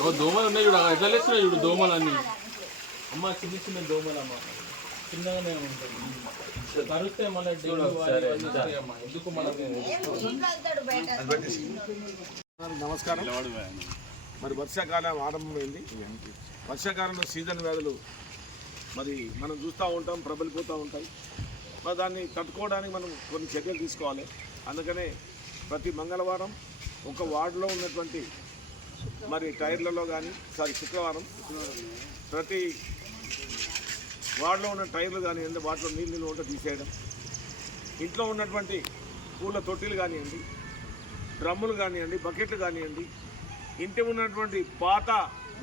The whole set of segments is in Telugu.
ఓ దోమలు ఉన్నాయి చూడు ఎట్లా లేస్తున్నాయి చూడు దోమలు అన్ని అమ్మ చిన్న చిన్న దోమలు అమ్మ చిన్నగానే ఉంటుంది కరుస్తే మళ్ళీ ఇవన్నీ వస్తాయమ్మ. ఎందుకు మనకు వెళ్తాడు బయట నమస్కారం మరి వర్షాకాలం ఆరంభమైంది. వర్షాకాలంలో సీజన్ వ్యాధులు మరి మనం చూస్తూ ఉంటాం ప్రబలిపోతూ ఉంటాయి మరి దాన్ని తట్టుకోవడానికి మనం కొన్ని చర్యలు తీసుకోవాలి. అందుకనే ప్రతి మంగళవారం ఒక వార్డులో ఉన్నటువంటి మరి టైర్లలో కానీ సారీ శుక్రవారం ప్రతి వార్డులో ఉన్న టైర్లు కానివ్వండి వాటిలో నీళ్ళు నీళ్ళు ఉంటే తీసేయడం. ఇంట్లో ఉన్నటువంటి పూల తొట్టిలు కానివ్వండి డ్రమ్ములు కానివ్వండి బకెట్లు కానివ్వండి ఇంటి ఉన్నటువంటి పాత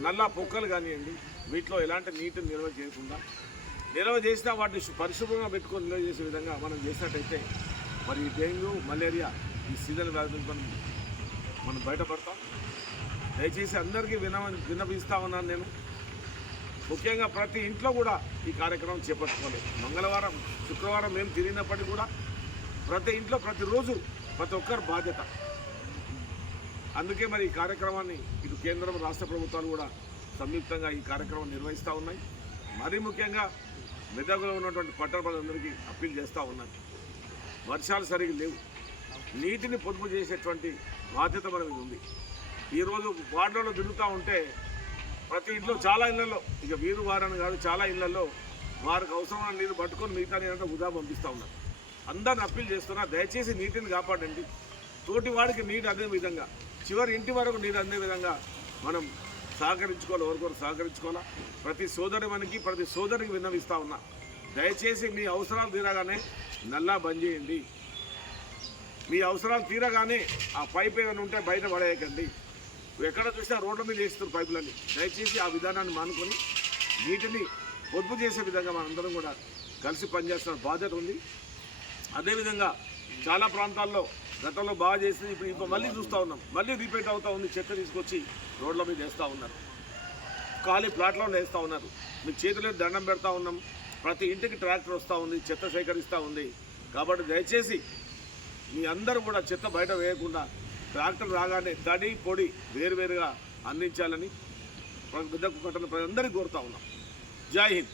నల్ల పొక్కలు కానివ్వండి వీటిలో ఎలాంటి నీటిని నిల్వ చేయకుండా నిల్వ చేసినా వాటిని పరిశుభ్రంగా పెట్టుకొని నిల్వ చేసే విధంగా మనం చేసినట్టయితే మరి ఈ డెంగ్యూ మలేరియా ఈ సీజన్ వ్యాధి నుంచి మనం మనం బయటపడతాం. దయచేసి అందరికీ విన విన్నపిస్తా ఉన్నాను నేను. ముఖ్యంగా ప్రతి ఇంట్లో కూడా ఈ కార్యక్రమం చేపట్టుకోవాలి. మంగళవారం శుక్రవారం మేము తిరిగినప్పటికీ కూడా ప్రతి ఇంట్లో ప్రతిరోజు ప్రతి ఒక్కరి బాధ్యత. అందుకే మరి ఈ కార్యక్రమాన్ని ఇటు కేంద్రం రాష్ట్ర ప్రభుత్వాలు కూడా సంయుక్తంగా ఈ కార్యక్రమం నిర్వహిస్తూ ఉన్నాయి. మరీ ముఖ్యంగా మెదకులో ఉన్నటువంటి పట్టణ ప్రజలందరికీ అప్పీల్ చేస్తూ ఉన్నాయి వర్షాలు సరిగ్గా లేవు. నీటిని పొదుపు చేసేటువంటి బాధ్యత మన మీద ఉంది. ఈరోజు వార్డులలో తిరుగుతూ ఉంటే ప్రతి ఇంట్లో చాలా ఇళ్ళలో ఇక వీరు వారని కాదు చాలా ఇళ్ళలో వారికి అవసరమైన నీరు పట్టుకొని మిగతా నీరంతా వృధా పంపిస్తూ ఉన్నారు అందరిని అప్పీల్ చేస్తున్నా దయచేసి నీటిని కాపాడండి. తోటి వాడికి నీరు అందే విధంగా చివరి ఇంటి వరకు నీరు అందే విధంగా మనం సహకరించుకోవాలి ఎవరికొరు సహకరించుకోవాలా? ప్రతి సోదరి మనకి ప్రతి సోదరికి విన్నవిస్తూ ఉన్నా. దయచేసి మీ అవసరాలు తీరగానే నల్లా బంద్ చేయండి. మీ అవసరాలు తీరగానే ఆ పైప్ ఏమైనా ఉంటే బయట పడేయకండి. ఎక్కడ చూసినా రోడ్ల మీద వేస్తున్నారు పైపులని దయచేసి ఆ విధానాన్ని మానుకొని నీటిని పొదుపు చేసే విధంగా మనందరం కూడా కలిసి పనిచేస్తున్న బాధ్యత ఉంది. అదేవిధంగా చాలా ప్రాంతాల్లో గతంలో బాగా చేసింది ఇప్పుడు ఇప్పుడు మళ్ళీ చూస్తూ ఉన్నాం. మళ్ళీ రిపీట్ అవుతూ ఉంది చెత్త తీసుకొచ్చి రోడ్ల మీద వేస్తూ ఉన్నారు. ఖాళీ ప్లాట్లో వేస్తూ ఉన్నారు. మీ చేతిలో దండం పెడతా ఉన్నాం. ప్రతి ఇంటికి ట్రాక్టర్ వస్తూ ఉంది చెత్త సేకరిస్తూ ఉంది. కాబట్టి దయచేసి మీ అందరూ కూడా చెత్త బయట వేయకుండా ట్రాక్టర్ రాగానే తడి పొడి వేరువేరుగా అందించాలని పెద్ద కట్టిన ప్రజలందరికీ కోరుతా ఉన్నాం. జై హింద్.